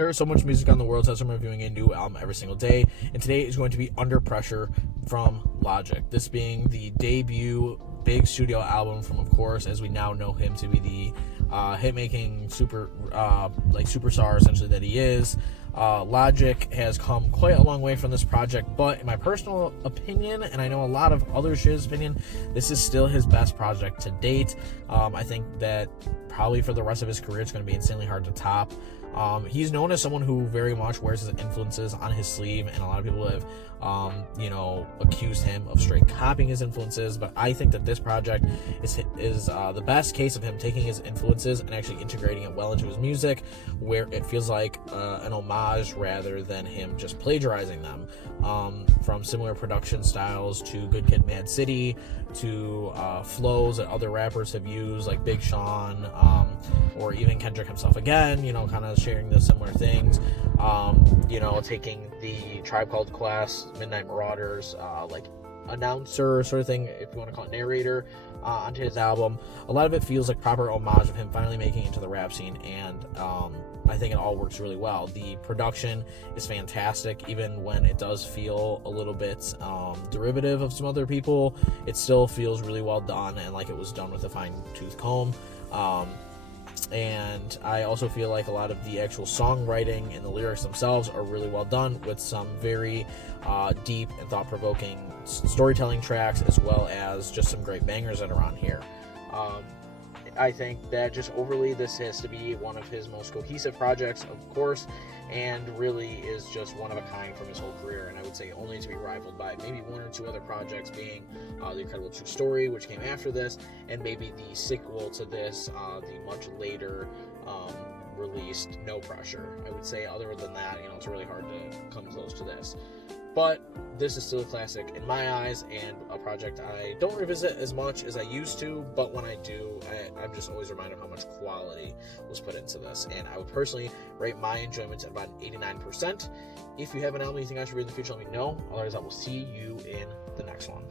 There is so much music on the world, so I'm reviewing a new album every single day, and today is going to be Under Pressure from Logic. This being the debut big studio album from, of course, as we now know him to be the hit-making superstar essentially that he is. Logic has come quite a long way from this project, but in my personal opinion, and I know a lot of other shit's opinion, this is still his best project to date. I think that probably for the rest of his career, it's going to be insanely hard to top. He's known as someone who very much wears his influences on his sleeve, and a lot of people have, accused him of straight copying his influences, but I think that this project is the best case of him taking his influences and actually integrating it well into his music, where it feels like an homage rather than him just plagiarizing them. From similar production styles to Good Kid, Mad City, to flows that other rappers have used, like Big Sean, or even Kendrick himself again, kind of sharing the similar things. Taking the Tribe Called Quest, Midnight Marauders, announcer sort of thing, if you want to call it narrator, onto his album. A lot of it feels like proper homage of him finally making it into the rap scene, and I think it all works really well. The production is fantastic, even when it does feel a little bit derivative of some other people. It still feels really well done, and like it was done with a fine-tooth comb. And I also feel like a lot of the actual songwriting and the lyrics themselves are really well done, with some very deep and thought-provoking storytelling tracks, as well as just some great bangers that are on here. I think that just overly this has to be one of his most cohesive projects, of course, and really is just one of a kind from his whole career, and I would say only to be rivaled by maybe one or two other projects, being The Incredible True Story, which came after this, and maybe the sequel to this, the much later released No Pressure. I would say other than that, it's really hard to come close to this. But this is still a classic in my eyes, and a project I don't revisit as much as I used to, but when I do, I'm just always reminded of how much quality was put into this, and I would personally rate my enjoyment at about an 89%. If you have an album you think I should read in the future, let me know. Otherwise, I will see you in the next one.